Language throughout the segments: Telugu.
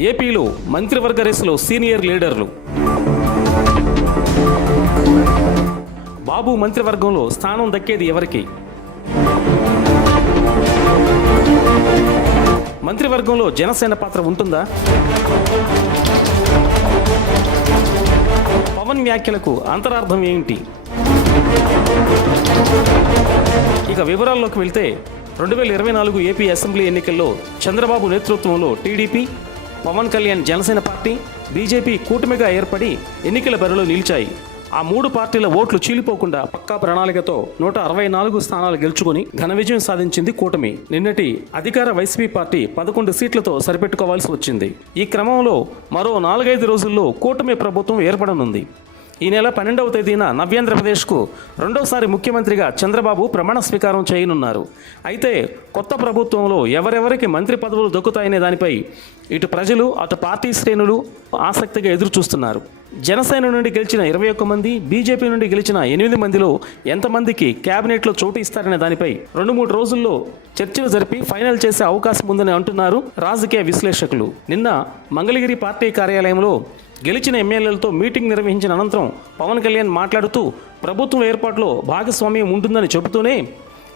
ఏపీలో మంత్రివర్గ రేసులో సీనియర్ లీడర్లు. బాబు మంత్రివర్గంలో స్థానం దక్కేది ఎవరికి? మంత్రివర్గంలో జనసేన పాత్ర ఉంటుందా? పవన్ వ్యాఖ్యలకు అంతరార్థం ఏంటి? ఇక వివరాల్లోకి వెళ్తే 2024 ఏపీ అసెంబ్లీ ఎన్నికల్లో చంద్రబాబు నేతృత్వంలో TDP, Pawan Kalyan Janasena party, BJP కూటమిగా ఏర్పడి ఎన్నికల బరిలో నిలిచాయి. ఆ మూడు పార్టీల ఓట్లు చీలిపోకుండా పక్కా ప్రణాళికతో 164 స్థానాలు గెలుచుకుని ఘన విజయం సాధించింది కూటమి. నిన్నటి అధికార వైసీపీ పార్టీ 11 సీట్లతో సరిపెట్టుకోవాల్సి వచ్చింది. ఈ క్రమంలో మరో 4-5 రోజుల్లో కూటమి ప్రభుత్వం ఏర్పడనుంది. ఈ నెల 12వ తేదీన నవ్యాంధ్రప్రదేశ్కు రెండోసారి ముఖ్యమంత్రిగా చంద్రబాబు ప్రమాణ స్వీకారం చేయనున్నారు. అయితే కొత్త ప్రభుత్వంలో ఎవరెవరికి మంత్రి పదవులు దక్కుతాయనే దానిపై ఇటు ప్రజలు అటు పార్టీ శ్రేణులు ఆసక్తిగా ఎదురు చూస్తున్నారు. జనసేన నుండి గెలిచిన 21 మంది, బీజేపీ నుండి గెలిచిన 8 మందిలో ఎంతమందికి క్యాబినెట్లో చోటు ఇస్తారనే దానిపై 2-3 రోజుల్లో చర్చలు జరిపి ఫైనల్ చేసే అవకాశం ఉందని అంటున్నారు రాజకీయ విశ్లేషకులు. నిన్న మంగళగిరి పార్టీ కార్యాలయంలో గెలిచిన ఎమ్మెల్యేలతో మీటింగ్ నిర్వహించిన అనంతరం పవన్ కళ్యాణ్ మాట్లాడుతూ ప్రభుత్వం ఏర్పాటులో భాగస్వామ్యం ఉంటుందని చెబుతూనే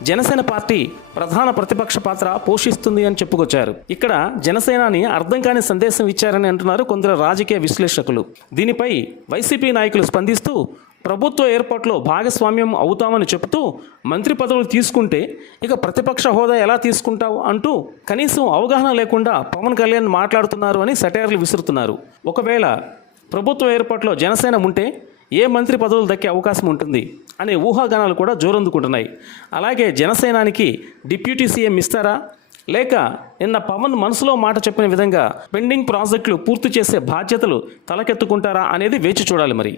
జనసేన పార్టీ ప్రధాన ప్రతిపక్ష పాత్ర పోషిస్తుంది అని చెప్పుకొచ్చారు. ఇక్కడ జనసేనాని అర్థం కాని సందేశం ఇచ్చారని అంటున్నారు కొందరు రాజకీయ విశ్లేషకులు. దీనిపై వైసీపీ నాయకులు స్పందిస్తూ ప్రభుత్వ ఏర్పాటులో భాగస్వామ్యం అవుతామని చెబుతూ మంత్రి పదవులు తీసుకుంటే ఇక ప్రతిపక్ష హోదా ఎలా తీసుకుంటావు అంటూ కనీసం అవగాహన లేకుండా పవన్ కళ్యాణ్ మాట్లాడుతున్నారు అని సెటైర్లు విసురుతున్నారు. ఒకవేళ ప్రభుత్వ ఏర్పాటులో జనసేన ఉంటే ఏ మంత్రి పదవులు దక్కే అవకాశం ఉంటుంది అనే ఊహాగానాలు కూడా జోరందుకుంటున్నాయి. అలాగే జనసేనానికి డిప్యూటీ సీఎం ఇస్తారా, లేక నిన్న పవన్ మనసులో మాట చెప్పిన విధంగా పెండింగ్ ప్రాజెక్టులు పూర్తి చేసే బాధ్యతలు తలకెత్తుకుంటారా అనేది వేచి చూడాలి మరి.